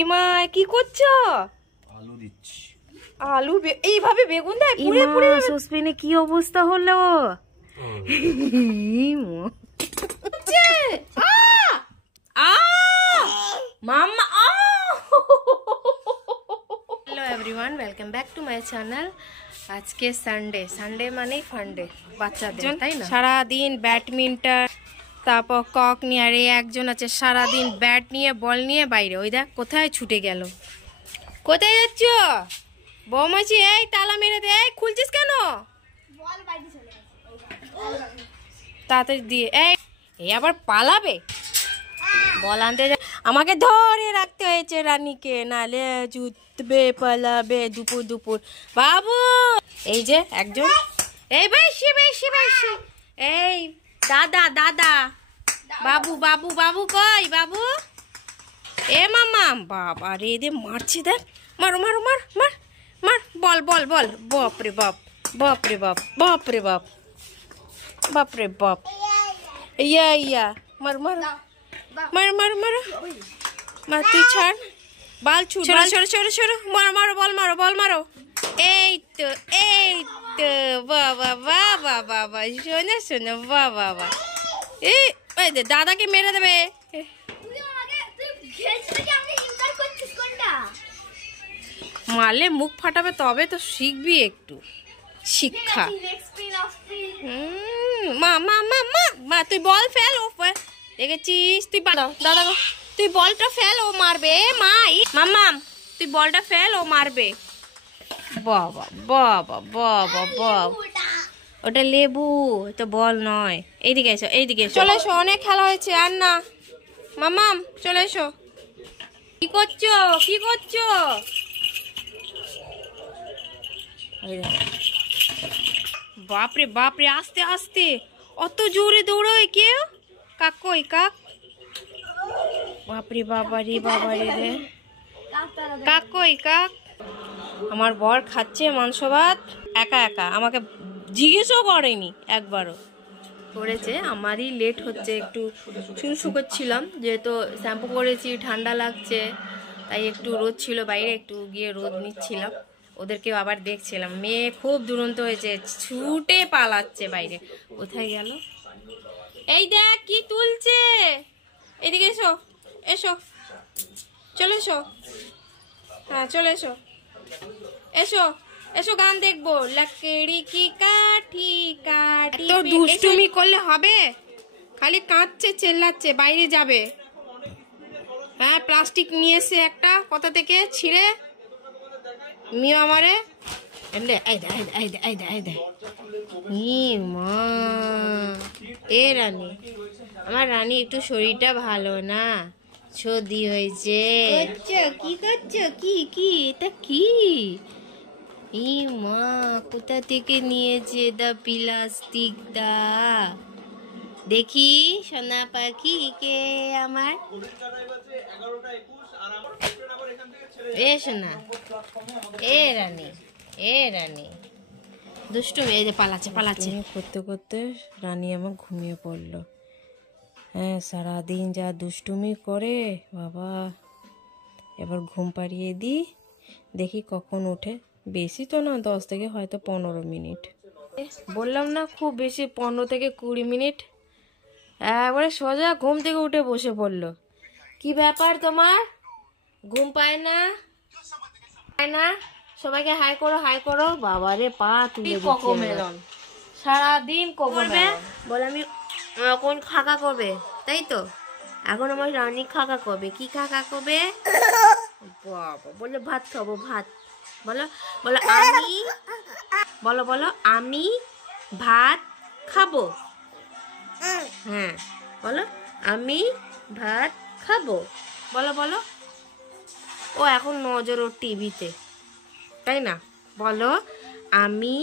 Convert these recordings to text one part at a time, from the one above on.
এমা কি করছো? আলু দিচ্ছি। আলু এইভাবে বেগুন দেয় পুড়ে পুড়ে? সসপ্যানে কি অবস্থা হলো? Mamma hello everyone, welcome back to my channel. আজকে সানডে মানেই ফান্ডে বাচ্চাদের, তাই না? সারাদিন ব্যাডমিন্টন, তারপর কক নিয়ে, আর একজন আছে সারাদিন ব্যাট নিয়ে বল নিয়ে বাইরে। ওই দেখ কোথায় ছুটে গেল। কোথায় যাচ্ছ বৌমাছি? এই তালা মেরে দে। এই খুলছিস কেন? তাড়াতাড়ি দিয়ে। এই আবার পালাবে। বল আনতে আমাকে ধরে রাখতে হয়েছে রানীকে, নালে জুতবে পালাবে দুপুর দুপুর। বাবু এই যে একজন, এই বেশি বেশি বেশি, এই দাদা দাদা, বাবু বাবু বাবু কই বাবু? এ মামা, বাবা রে দে মারছে, দেখ। মারো মারো মার মার মার, বল বল বল। বাপ রে বাপ, বাপ রে বাপ, বাপ রে বাপ, বাপ রে বাপ। ইয়া ইয়া মার মার মার মার মার মার, তুই ছাড়। বাল ছুট, সরো সরো সরো, মারো মারো, বল মারো, বল মারো। এই তো এই তো, বাবা বাবা বাবা, শোনো শোনো, বাবা বাবা। এই দাদাকে মেরে দেবে। মারলে মুখ ফাটাবে, তবে তো শিখবি একটু শিক্ষা। মা মা মা মা মা, তুই বল ফেল, ও দেখেছিস? তুই দাদা তুই বলটা ফেল, ও মারবে। মাম্মা তুই বলটা ফেল, ও মারবে। বাবা বাবা বাবা বাবা, ওটা লেবু, তো বল নয়। এইদিকে এসো, এইদিকে এসো, চলে এসো, অনেক খেলা হয়েছে আর না। মাম্মাম চলে এসো। কি করছো, কি করছো? বাপরে বাপরে, আস্তে আস্তে, অত জোরে দৌড়োয় কেউ? কাক কই কাক? বাপরে বাবা রে, বাবা রে, কাক কই কাক? আমার বর খাচ্ছে মাংস ভাত একা একা, আমাকে জিজ্ঞেসও করেনি একবারও। করেছে, আমারই লেট হচ্ছে, একটু চুল শুকোচ্ছিলাম, যেহেতু শ্যাম্পু করেছি, ঠান্ডা লাগছে, তাই একটু রোদ ছিল বাইরে, একটু গিয়ে রোদ নিচ্ছিলাম। ওদেরকেও আবার দেখছিলাম। মেয়ে খুব দুরন্ত হয়েছে, ছুটে পালাচ্ছে বাইরে। কোথায় গেল? এই দেখ কি তুলছে। এদিকে এসো, এসো, চলে এসো। হ্যাঁ চলে এসো, এসো এসো, গান দেখবো। লাকড়ি কি কাঠি কাঠি। তো দুষ্টুমি করলে হবে? খালি কাঁদছে, চেল্লাচ্ছে, বাইরে যাবে। হ্যাঁ প্লাস্টিক নিয়ে এসে একটা কোথা থেকে ছিঁড়ে মিও আমারে মা। এ রানী, আমার রানী একটু শরীরটা ভালো না, সর্দি হয়েছে। কি করছো? কি কি এটা কি? ই মা, কোথা থেকে নিয়েছে দা প্লাস্টিক দা? দেখি সোনা পাখি কে আমার। এ সোনা, এ রানী, এ রানী দুষ্টুমি। এই যে পালাচ্ছে পালাচ্ছে। করতে করতে রানী আমার ঘুমিয়ে পড়লো। হ্যাঁ সারাদিন যা দুষ্টুমি করে বাবা। এবার ঘুম পাড়িয়ে দিই, দেখি কখন ওঠে। বেশি তো না, 10 থেকে হয়তো 15 মিনিট। বললাম না খুব বেশি, 15 থেকে 20 মিনিট। একবারে সোজা ঘুম থেকে উঠে বসে পড়লো। কি ব্যাপার তোমার? ঘুম পায় না, পায় না? সবাইকে হাই করো, হাই করো। বাবারে পা তুলে কোকোমেলন, সারাদিন কোকোমেলন বলে। আমি এখন খাকা করবে, তাই তো? এখন আমার রানী খাকা করবে। কি খাকা করবে? বাবা বলে ভাত খাবো, ভাত। বলো বলো আমি, বলো বলো আমি ভাত খাবো। হ্যাঁ বলো আমি ভাত খাবো, বলো বলো। ও এখন নজর ওর টিভিতে, তাই না? বলো আমি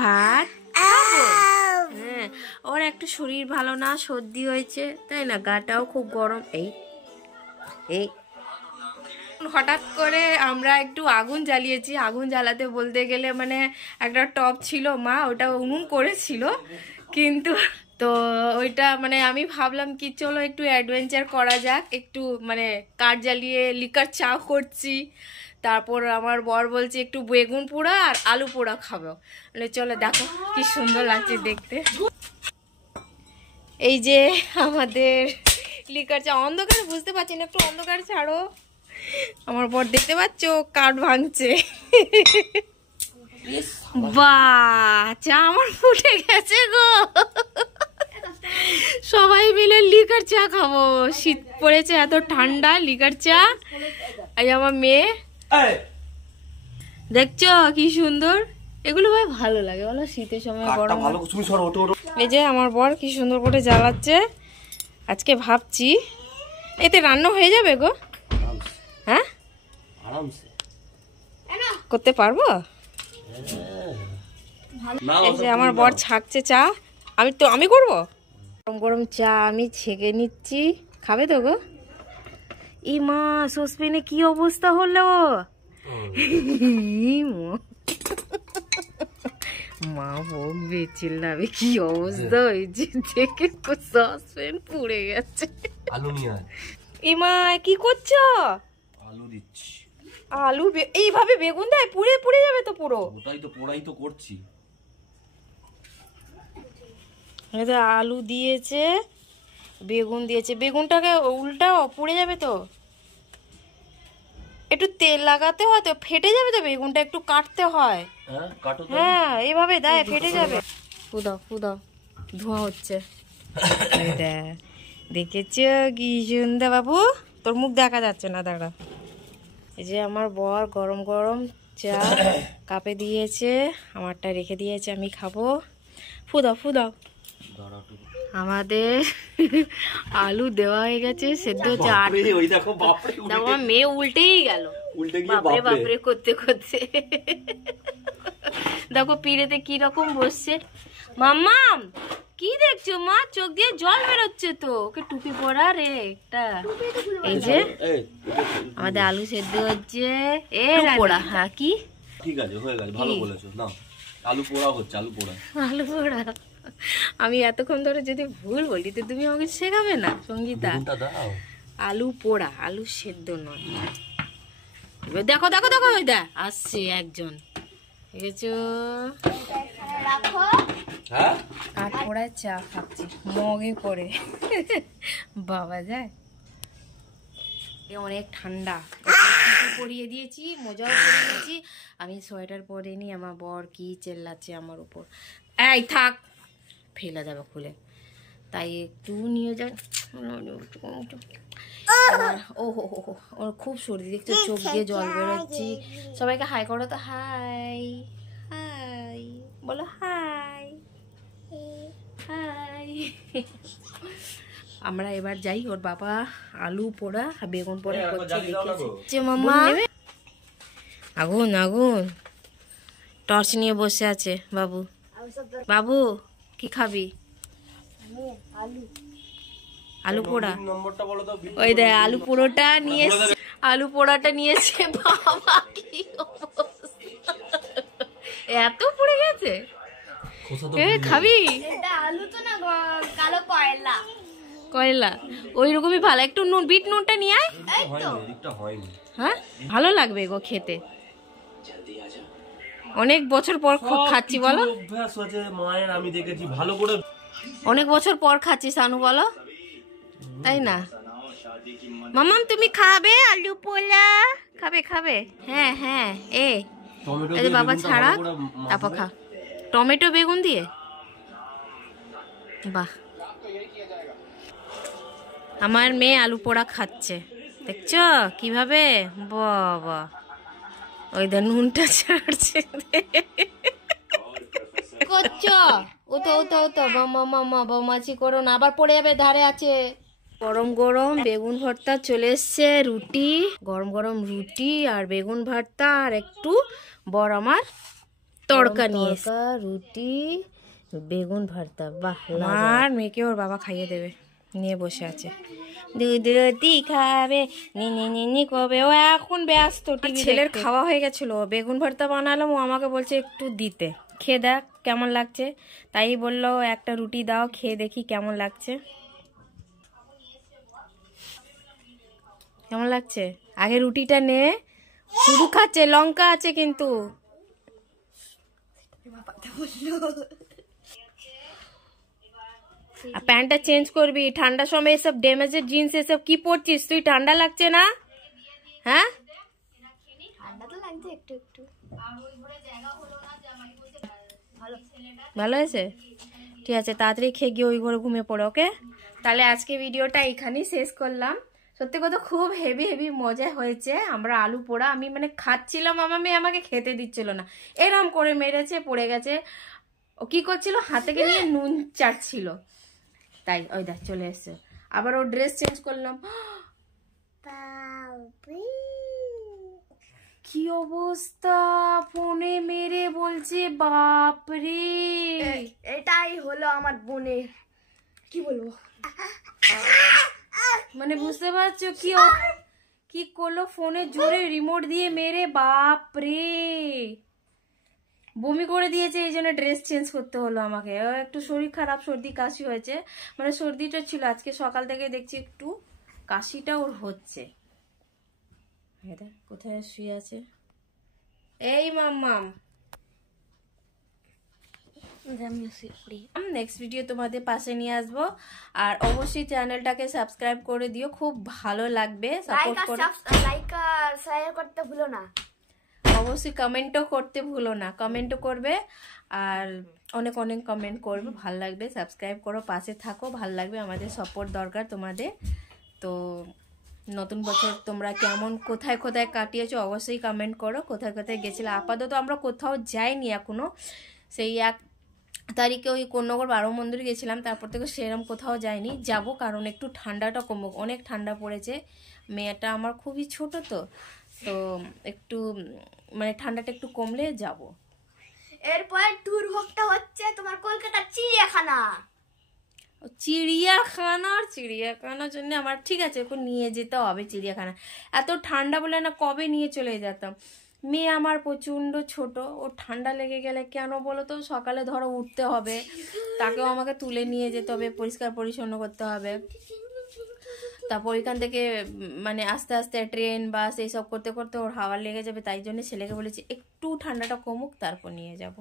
ভাত খাবো। হ্যাঁ ওর একটু শরীর ভালো না, সর্দি হয়েছে, তাই না? গাটাও খুব গরম। এই এই হঠাৎ করে আমরা একটু আগুন জ্বালিয়েছি। আগুন জ্বালাতে বলতে গেলে মানে একটা টপ ছিল, মা ওটা উনুন করেছিল, কিন্তু তো ওইটা মানে আমি ভাবলাম কি চলো একটু অ্যাডভেঞ্চার করা যাক, একটু মানে কাঠ জ্বালিয়ে লিকার চা করছি। তারপর আমার বর বলছে একটু বেগুন পোড়া আর আলু পোড়া খাবো। মানে চলো দেখো কি সুন্দর লাগছে দেখতে। এই যে আমাদের লিকার চা, অন্ধকারে বুঝতে পারছি না, একটু অন্ধকার ছাড়ো। আমার বর দেখতে পাচ্ছ কাঠ ভাঙছে। বাহ, চা আমার ফুটে গেছে গো। সবাই মিলে লিকার চা খাবো, শীত পড়েছে এত ঠান্ডা, লিকার চা। এই আমার মেয়ে দেখছো কি সুন্দর, এগুলো ভাই ভালো লাগে বলো শীতের সময় গরম। এই যে আমার বর কি সুন্দর করে জ্বালাচ্ছে। আজকে ভাবছি এতে রান্না হয়ে যাবে গো। হ্যাঁ করতে পারবো। এই যে আমার বর ছাঁকছে চা, আমি করবো। গরম গরম চা আমি ছেঁকে নিচ্ছি, খাবে তো গো? ই মা, সসপেনে কি অবস্থা হলো। মা বকবে, চিল্লাবে, কি অবস্থা হয়েছে দেখে সসপেন পুড়ে গেছে। আলু নিয়ে আয়। ইমা কি করছো? আলু দিচ্ছি। আলু এইভাবে বেগুন দেয়? পুড়ে পুড়ে যাবে তো পুরো। ওটাই তো পোড়াই তো করছি। আলু দিয়েছে, বেগুন দিয়েছে, বেগুনটাকে উল্টাও, পুড়ে যাবে তো। একটু তেল লাগাতে হয় তো, ফেটে যাবে তো বেগুনটা, একটু কাটতে হয়। হ্যাঁ এইভাবে দেয়, ফেটে যাবে। ফুদাও ফুদাও, ধোঁয়া হচ্ছে। দেখেছ কি সুন্দর বাবু, তোর মুখ দেখা যাচ্ছে না, দাঁড়া। এই যে আমার বর গরম গরম চা কাপে দিয়েছে, আমারটা রেখে দিয়েছে, আমি খাবো। ফুদাও ফুদাও। আমাদের আলু দেওয়া হয়ে গেছে, সেদ্ধ চা। দেখো আমার মেয়ে উল্টেই গেল, বাপরে বাপরে করতে করতে। দেখো পিড়েতে কি রকম বসছে। মাম্মাম কি দেখছো মা, চোখ দিয়ে জল বেরোচ্ছে তো, ওকে টুপি পরা রে একটা। এই যে আমাদের আলু সেদ্ধ হচ্ছে, এ পোড়া। হ্যাঁ কি ঠিক আছে, হয়ে গেল, ভালো বলেছো। না আলু পোড়া হচ্ছে, আলু পোড়া। আলু পোড়া আমি এতক্ষণ ধরে যদি ভুল বলি তো তুমি আমাকে শেখাবে না সঙ্গীতা। আলু পোড়া, আলু সেদ্ধ নয়। দেখো দেখো দেখো, ওই দেখ আসছে একজন, দেখেছো? কাঠ পোড়ায় চা খাচ্ছি মগে করে। বাবা যায়, অনেক ঠান্ডা। পরিয়ে দিয়েছি, মোজাও পরিয়ে দিয়েছি, আমি সোয়েটার পরে নি। আমার বর কি চেল্লাচ্ছে আমার উপর, এই থাক, ফেলে দেবে খুলে, তাই একটু নিয়ে যাই। ও হো হো, ওর খুব সর্দি, দেখছো চোখ দিয়ে জল বেরোচ্ছি। সবাইকে হাই করো তো, হাই হাই বলো, হাই হাই। আমরা এবার যাই, ওর বাবা আলু পোড়া বেগুন পোড়া করছে, দেখেছি মাম্মা। আগুন আগুন, টর্চ নিয়ে বসে আছে বাবু। বাবু কি খাবি? আলু পোড়া। ওই দেখ আলু পোড়াটা নিয়ে এসছে, আলু পোড়াটা নিয়েছে। বাবা কি অবস্থা, এত পুড়ে গেছে। খাবি? আলু তো না, কালো কয়লা। কয়লা ওই রকমই ভালো, একটু নুন, বিট নুনটা নিয়ে আয়। হ্যাঁ ভালো লাগবে গো খেতে, অনেক বছর পর খাচ্ছি বলো। মায়ের আমি দেখেছি ভালো করে, অনেক বছর পর খাচ্ছি সানু বলো, তাই না? মামাম তুমি খাবে আলু পোড়া? খাবে খাবে? হ্যাঁ হ্যাঁ। এই বাবা ছাড়া, তারপর খা। টমেটো বেগুন দিয়ে, বাহ। আমার মেয়ে আলু পোড়া খাচ্ছে, দেখছো কিভাবে, বাবা ওই দে নুনটা ছাড়ছে। করছো ও তো ও তো ও তো মামা বৌমাছি করো না, আবার পড়ে যাবে, ধারে আছে। গরম গরম বেগুন ভর্তা চলে এসছে, রুটি, গরম গরম রুটি আর বেগুন ভর্তা, আর একটু বড় আমার তড়কা নিয়ে রুটি বেগুন ভর্তা। বাহ, আর মেয়েকে ওর বাবা খাইয়ে দেবে, নিয়ে বসে আছে। দুধ রুটি খাবে, নি কবে, ও এখন ব্যস্ত। ছেলের খাওয়া হয়ে গেছিল, বেগুন ভর্তা বানালাম, ও আমাকে বলছে একটু দিতে, খেয়ে দেখ কেমন লাগছে। তাই বললো একটা রুটি দাও, খেয়ে দেখি কেমন লাগছে। কেমন লাগছে? আগে রুটিটা নে। শুধু খাচ্ছে, লঙ্কা আছে কিন্তু। আর প্যান্টটা চেঞ্জ করবি, ঠান্ডার সময় এসব ড্যামেজের জিন্স এসব কি পরছিস তুই? ঠান্ডা লাগছে না? হ্যাঁ ঠান্ডা তো লাগছে একটু একটু। ভালো হয়েছে? ঠিক আছে, তাড়াতাড়ি খেয়ে গিয়ে ওই ঘরে ঘুমিয়ে পড়ো। ওকে, তাহলে আজকে ভিডিওটা এখানেই শেষ করলাম। সত্যি কথা খুব হেভি হেভি মজা হয়েছে। আমরা আলু পোড়া আমি মানে খাচ্ছিলাম, আমার মেয়ে আমাকে খেতে দিচ্ছিল না, এরম করে মেরেছে, পড়ে গেছে। ও কি করছিল, হাতে নিয়ে নুন চাটছিল, তাই ওই দেখ চলে এসছে। আবার ও ড্রেস চেঞ্জ করলাম। কি অবস্থা, ফোনে মেরে বলছে বাপরে। এটাই হলো আমার বোনের, কি বলবো, মানে বুঝতে পারছো কি করলো, ফোনে জোরে রিমোট দিয়ে মেরে বাপরে বমি করে দিয়েছে। এই জন্য ড্রেস চেঞ্জ করতে হলো আমাকে। একটু শরীর খারাপ, সর্দি কাশি হয়েছে, মানে সর্দিটা ছিল আজকে সকাল থেকে দেখছি একটু কাশিটা ওর হচ্ছে। কোথায় শুয়ে আছে এই মাম্মাম। নেক্সট ভিডিও তোমাদের পাশে নিয়ে আসবো। আর অবশ্যই চ্যানেলটাকে সাবস্ক্রাইব করে দিও, খুব ভালো লাগবে। সাপোর্ট করো, লাইক আর শেয়ার করতে ভুলো না। অবশ্যই কমেন্টও করতে ভুলো না, কমেন্টও করবে আর অনেক অনেক কমেন্ট করবে, ভালো লাগবে। সাবস্ক্রাইব করো, পাশে থাকো, ভালো লাগবে, আমাদের সাপোর্ট দরকার তোমাদের। তো নতুন বছর তোমরা কেমন কোথায় কোথায় কাটিয়েছো অবশ্যই কমেন্ট করো। কোথায় কোথায় গেছিলে? আপাতত আমরা কোথাও যাইনি এখনো। সেই 1 তারিখে ওই কোন্নগর বারো মন্দির গেছিলাম, তারপর থেকে সেরকম কোথাও যাইনি। যাব, কারণ একটু ঠান্ডাটা কমুক, অনেক ঠান্ডা পড়েছে। মেয়েটা আমার খুবই ছোট, তো একটু মানে ঠান্ডাটা একটু কমলে যাব। এরপর ট্যুর হোকটা হচ্ছে তোমার কলকাতার চিড়িয়াখানা। চিড়িয়াখানার জন্য আমার ঠিক আছে, ওকে নিয়ে যেতে হবে চিড়িয়াখানা। এত ঠান্ডা বলে না কবে নিয়ে চলে যেতাম। মেয়ে আমার প্রচন্ড ছোট, ও ঠান্ডা লেগে গেলে কেন বলো তো, সকালে ধরো উঠতে হবে, তাকেও আমাকে তুলে নিয়ে যেতে হবে, পরিষ্কার পরিচ্ছন্ন করতে হবে। তারপর ওইখান থেকে মানে আস্তে আস্তে ট্রেন বাস এইসব করতে করতে ওর হাওয়া লেগে যাবে। তাই জন্য ছেলেকে বলেছি একটু ঠান্ডাটা কমুক তারপর নিয়ে যাব।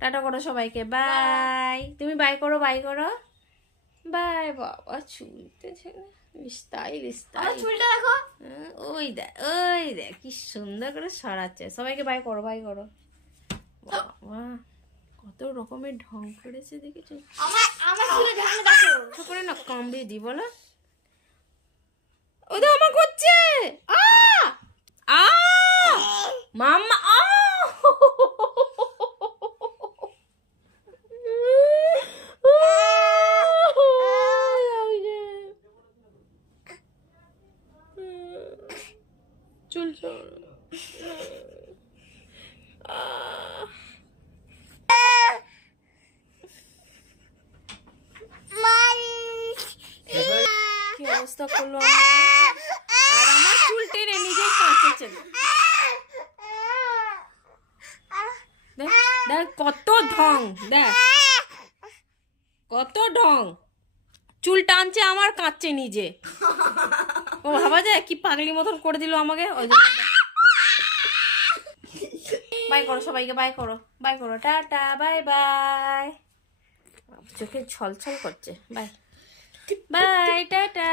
টাটা করো সবাইকে, বাই। তুমি বাই করো, বাই করো, বাই। বাবা চুলতেছে না, চুলটা দেখো, ওই দেখ কি সুন্দর করে সরাচ্ছে। সবাইকে বাই করো, বাই করো। বাবা কত রকমের ঢং করেছে দেখেছো। আমার চুলে ঢাকা দেখো করে না কামড়ে দি বলো। ওদের আমার করছে মাম্মা চুল কি অবস্থা করলো, আর আমার চুল টেনে নিজেই কাটছে। দেখ কত ঢং, দেখ কত ঢং, চুল টানছে আমার, কাটছে নিজে। ও ভাবা যায় কি পাগলি মতন করে দিল আমাকে। বাই করো সবাইকে, বাই করো, বাই করো, টাটা, বাই বাই। চোখে ছলছল করছে, বাই বাই, টাটা।